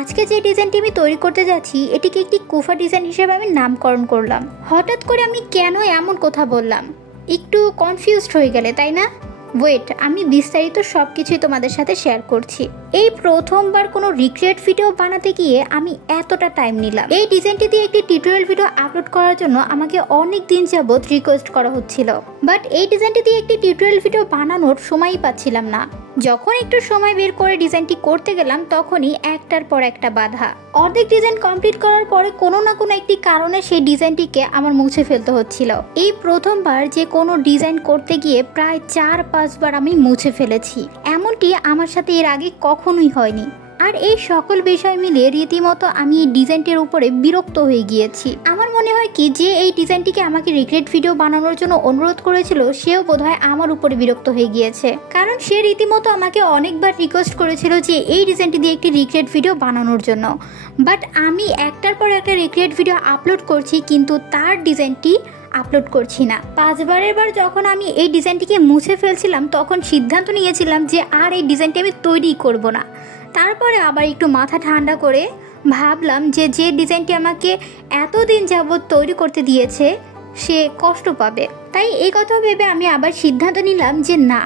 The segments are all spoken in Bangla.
আজকে যে ডিজাইনটি আমি তৈরি করতে যাচ্ছি এটিকে একটি কুফা ডিজাইন হিসেবে আমি নামকরণ করলাম। হঠাৎ করে আমি কেন এমন কথা বললাম? একটু কনফিউজড হয়ে গেলে তাই না? ওয়েট, আমি বিস্তারিত সব কিছুই তোমাদের সাথে শেয়ার করছি। এই প্রথমবার কোনো রিক্রিয়েট ভিডিও বানাতে গিয়ে আমি এতটা টাইম নিলাম। এই ডিজাইনটি দিয়ে একটি টিউটোরিয়াল ভিডিও আপলোড করার জন্য আমাকে অনেক দিন যাবত রিকোয়েস্ট করা হচ্ছিল, বাট এই ডিজাইনটি দিয়ে একটি টিউটোরিয়াল ভিডিও বানানোর সময়ই পাচ্ছিলাম না। যখন একটু সময় বের করে ডিজাইনটি করতে গেলাম তখনই একটার পর একটা বাধা। অর্ধেক ডিজাইন কমপ্লিট করার পরে কোনো না কোনো একটি কারণে সেই ডিজাইনটিকে আমার মুছে ফেলতে হচ্ছিল। এই প্রথমবার যে কোনো ডিজাইন করতে গিয়ে প্রায় 4-5 বার আমি মুছে ফেলেছি। এমনটি আমার সাথে এর আগে কখনোই হয়নি। আর এই সকল বিষয় মিলিয়ে রীতিমতো আমি এই ডিজাইনটির উপরে বিরক্ত হয়ে গিয়েছি। আমার মনে হয় কি যে এই ডিজাইনটিকে আমাকে রিক্রিয়েট ভিডিও বানানোর জন্য অনুরোধ করেছিল সেও বোধহয় আমার উপরে বিরক্ত হয়ে গিয়েছে, কারণ সে রীতিমতো আমাকে অনেকবার রিকোয়েস্ট করেছিল যে এই ডিজাইনটি দিয়ে একটি রিক্রিয়েট ভিডিও বানানোর জন্য। বাট আমি একটার পর একটা রিক্রিয়েট ভিডিও আপলোড করছি কিন্তু তার ডিজাইনটি আপলোড করছি না। 5 বারের বার যখন আমি এই ডিজাইনটিকে মুছে ফেলছিলাম তখন সিদ্ধান্ত নিয়েছিলাম যে আর এই ডিজাইনটি আমি তৈরি করব না। তারপরে আবার একটু মাথা ঠান্ডা করে ভাবলাম যে ডিজাইনটি আমাকে এতদিন যাবৎ তৈরি করতে দিয়েছে সে কষ্ট পাবে। তাই এই কথা ভেবে আমি আবার সিদ্ধান্ত নিলাম যে না,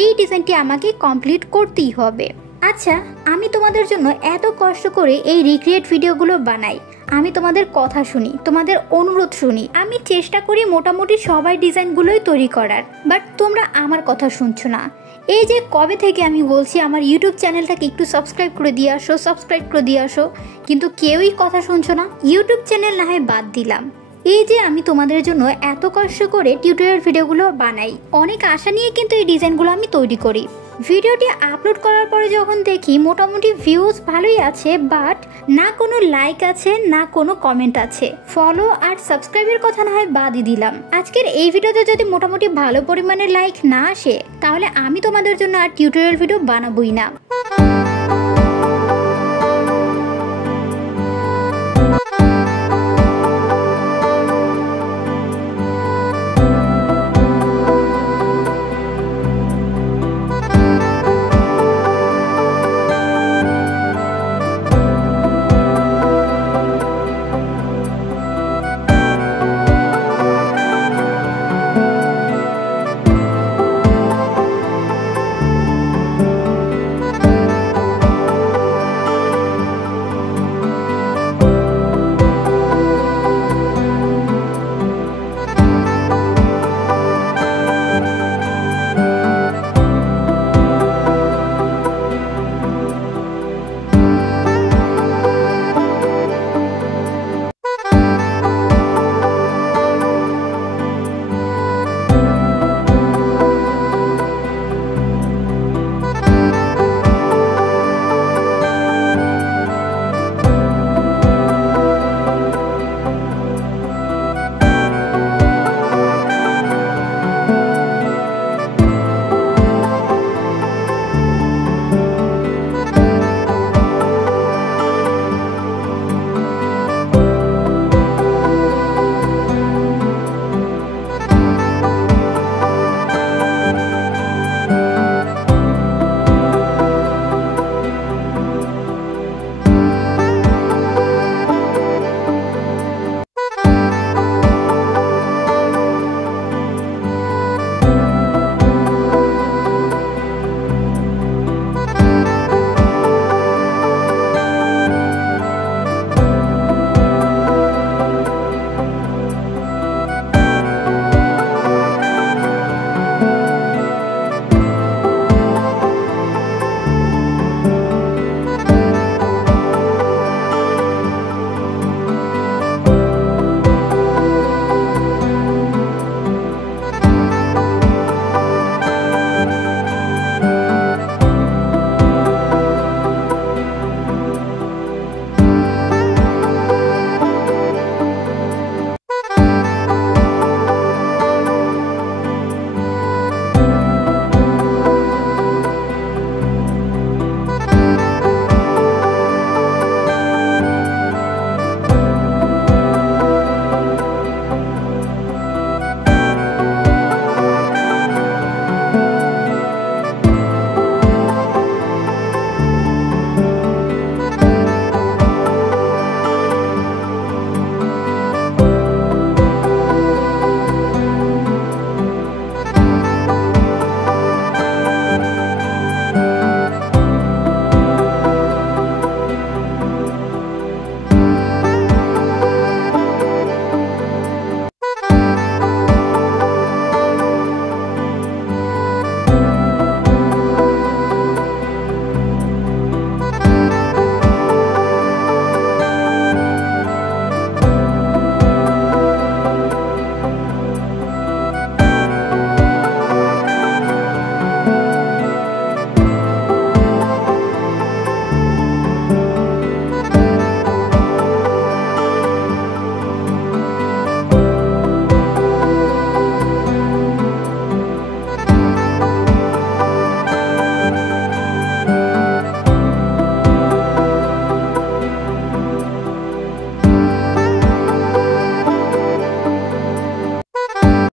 এই ডিজাইনটি আমাকে কমপ্লিট করতেই হবে। আচ্ছা, আমি তোমাদের জন্য এত কষ্ট করে এই রিক্রিয়েট ভিডিওগুলো বানাই, আমি তোমাদের কথা শুনি, তোমাদের অনুরোধ শুনি, আমি চেষ্টা করি মোটামুটি সবাই ডিজাইনগুলোই তৈরি করার, বাট তোমরা আমার কথা শুনছো না। এই যে কবে থেকে আমি বলছি আমার ইউটিউব চ্যানেলটাকে একটু সাবস্ক্রাইব করে দিয়ে আসো, কিন্তু কেউই কথা শুনছো না। ইউটিউব চ্যানেল না হয় বাদ দিলাম, এই যে আমি তোমাদের জন্য এত কষ্ট করে টিউটোরিয়াল ভিডিওগুলো বানাই, অনেক আশা নিয়ে কিন্তু এই ডিজাইনগুলো আমি তৈরি করি। ভিডিওটি আপলোড করার পরে যখন দেখি মোটামুটি ভিউজ ভালোই আছে, বাট না কোনো লাইক আছে না কোনো কমেন্ট আছে। ফলো আর সাবস্ক্রাইবের কথা না হয় বাদই দিলাম। আজকের এই ভিডিওতে যদি মোটামুটি ভালো পরিমাণে লাইক না আসে তাহলে আমি তোমাদের জন্য আর টিউটোরিয়াল ভিডিও বানাবোই না।